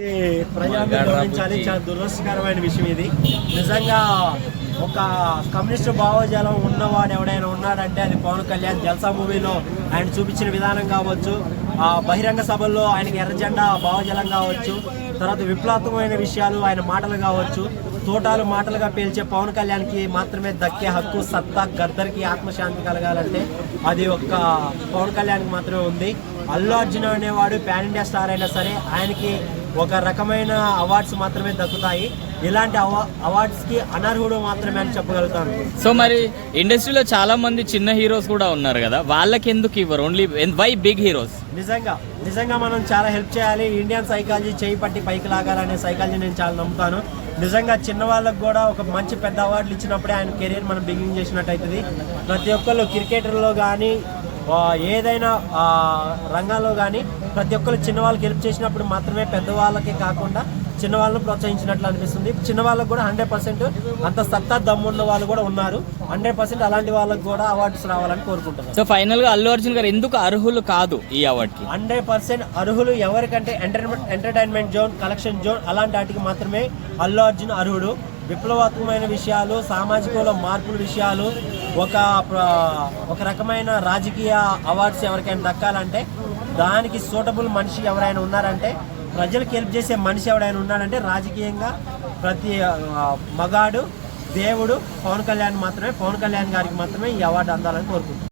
ఇది ప్రజలందరూ గమనించాలి. చాలా దురదృష్టకరమైన విషయం ఇది. నిజంగా ఒక కమ్యూనిస్ట్ భావజాలం ఉన్నవాడు ఎవడైనా ఉన్నాడంటే అది పవన్ కళ్యాణ్. జల్సా మూవీలో ఆయన చూపించిన విధానం కావచ్చు, ఆ బహిరంగ సభల్లో ఆయనకి ఎర్రజెండా భావజాలం కావచ్చు, తర్వాత విప్లవాత్మకమైన విషయాలు ఆయన మాటలు కావచ్చు, తోటాలు మాటలుగా పేల్చే పవన్ కళ్యాణ్కి మాత్రమే దక్కే హక్కు, సత్తా, గద్దర్కి ఆత్మశాంతి కలగాలంటే అది ఒక్క పవన్ కళ్యాణ్కి మాత్రమే ఉంది. అల్లు అర్జున్ అనేవాడు పాన్ ఇండియా స్టార్ అయినా సరే ఆయనకి ఒక రకమైన అవార్డ్స్ మాత్రమే దక్కుతాయి. ఇలాంటి అవార్డ్స్కి అనర్హుడు మాత్రమే అని చెప్పగలుగుతాను. సో మరి ఇండస్ట్రీలో చాలా మంది చిన్న హీరోస్ కూడా ఉన్నారు కదా, వాళ్ళకి ఎందుకు ఇవ్వరు? Only why big heroes? నిజంగా మనం చాలా హెల్ప్ చేయాలి. ఇండియన్ సైకాలజీ చేయి పట్టి పైకి లాగాలనే సైకాలజీ నేను చాలా నమ్ముతాను. నిజంగా చిన్న వాళ్ళకు కూడా ఒక మంచి పెద్ద అవార్డులు ఇచ్చినప్పుడే ఆయన కెరీర్ మనం బిగినింగ్ చేసినట్టు అవుతుంది. ప్రతి ఒక్కళ్ళు క్రికెటర్లో కానీ ఏదైనా రంగాల్లో కానీ ప్రతి ఒక్కరు చిన్నవాళ్ళకి హెల్ప్ చేసినప్పుడు మాత్రమే పెద్దవాళ్ళకి కాకుండా చిన్నవాళ్ళను ప్రోత్సహించినట్లు అనిపిస్తుంది. చిన్నవాళ్ళకు కూడా 100% అంత సత్తా దమ్మున్న వాళ్ళు కూడా ఉన్నారు. 100% అలాంటి వాళ్ళకు కూడా అవార్డ్స్ రావాలని కోరుకుంటున్నారు. సో ఫైనల్ గా అల్లు అర్జున్ గారు ఎందుకు అర్హులు కాదు ఈ అవార్డుకి? 100% అర్హులు ఎవరికంటే ఎంటర్టైన్మెంట్ జోన్, కలెక్షన్ జోన్ అలాంటి వాటికి మాత్రమే అల్లు అర్జున్ అర్హుడు. విప్లవాత్మకమైన విషయాలు, సామాజికంలో మార్పుల విషయాలు, ఒక రకమైన రాజకీయ అవార్డ్స్ ఎవరికైనా దక్కాలంటే దానికి సూటబుల్ మనిషి ఎవరైనా ఉన్నారంటే, ప్రజలకు హెల్ప్ చేసే మనిషి ఎవరైనా ఉన్నాడంటే రాజకీయంగా ప్రతి మగాడు దేవుడు పవన్ కళ్యాణ్ గారికి మాత్రమే ఈ అవార్డు అందాలని కోరుకుంటున్నాను.